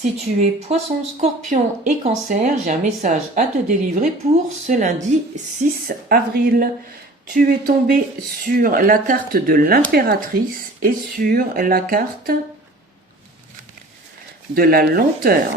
Si tu es Poisson, Scorpion et Cancer, j'ai un message à te délivrer pour ce lundi 6 avril. Tu es tombé sur la carte de l'impératrice et sur la carte de la lenteur.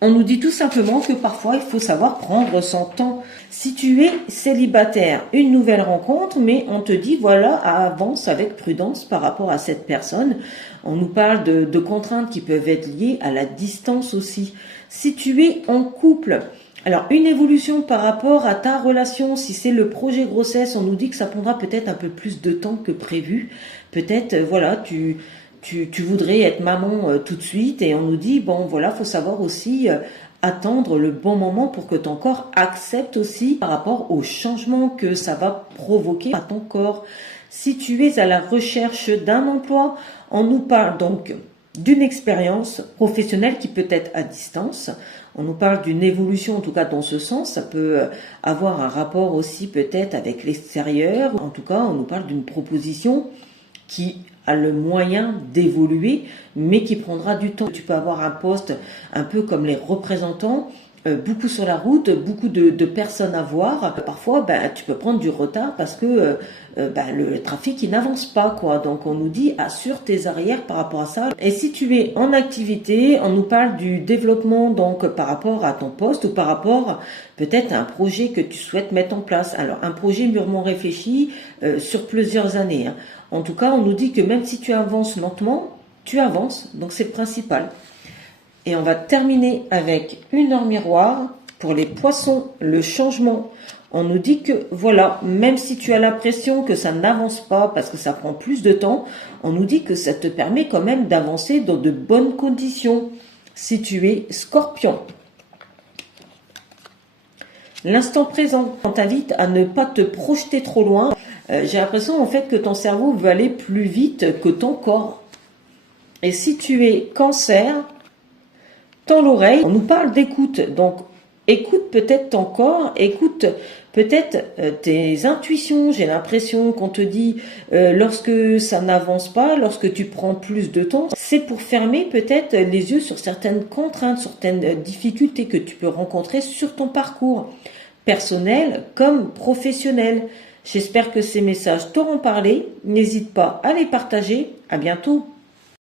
On nous dit tout simplement que parfois il faut savoir prendre son temps. Si tu es célibataire, une nouvelle rencontre, mais on te dit voilà, avance avec prudence par rapport à cette personne. On nous parle de contraintes qui peuvent être liées à la distance aussi. Si tu es en couple, alors une évolution par rapport à ta relation, si c'est le projet grossesse, on nous dit que ça prendra peut-être un peu plus de temps que prévu. Peut-être, voilà, tu voudrais être maman tout de suite et on nous dit, bon voilà, faut savoir aussi attendre le bon moment pour que ton corps accepte aussi par rapport au changement que ça va provoquer à ton corps. Si tu es à la recherche d'un emploi, on nous parle donc d'une expérience professionnelle qui peut être à distance. On nous parle d'une évolution, en tout cas dans ce sens. Ça peut avoir un rapport aussi peut-être avec l'extérieur. En tout cas, on nous parle d'une proposition qui a le moyen d'évoluer, mais qui prendra du temps. Tu peux avoir un poste un peu comme les représentants, beaucoup sur la route, beaucoup de personnes à voir. Parfois, tu peux prendre du retard parce que le trafic il n'avance pas, quoi. Donc on nous dit assure tes arrières par rapport à ça. Et si tu es en activité, on nous parle du développement donc par rapport à ton poste ou par rapport peut-être à un projet que tu souhaites mettre en place. Alors un projet mûrement réfléchi sur plusieurs années. Hein. En tout cas, on nous dit que même si tu avances lentement, tu avances, donc c'est le principal. Et on va terminer avec une heure miroir pour les poissons, le changement. On nous dit que voilà, même si tu as l'impression que ça n'avance pas parce que ça prend plus de temps, on nous dit que ça te permet quand même d'avancer dans de bonnes conditions. Si tu es Scorpion. L'instant présent, on t'invite à ne pas te projeter trop loin. J'ai l'impression en fait que ton cerveau veut aller plus vite que ton corps. Et si tu es Cancer, tends l'oreille, on nous parle d'écoute. Donc écoute peut-être ton corps, écoute peut-être tes intuitions. J'ai l'impression qu'on te dit lorsque ça n'avance pas, lorsque tu prends plus de temps, c'est pour fermer peut-être les yeux sur certaines contraintes, certaines difficultés que tu peux rencontrer sur ton parcours personnel comme professionnel. J'espère que ces messages t'auront parlé. N'hésite pas à les partager. À bientôt.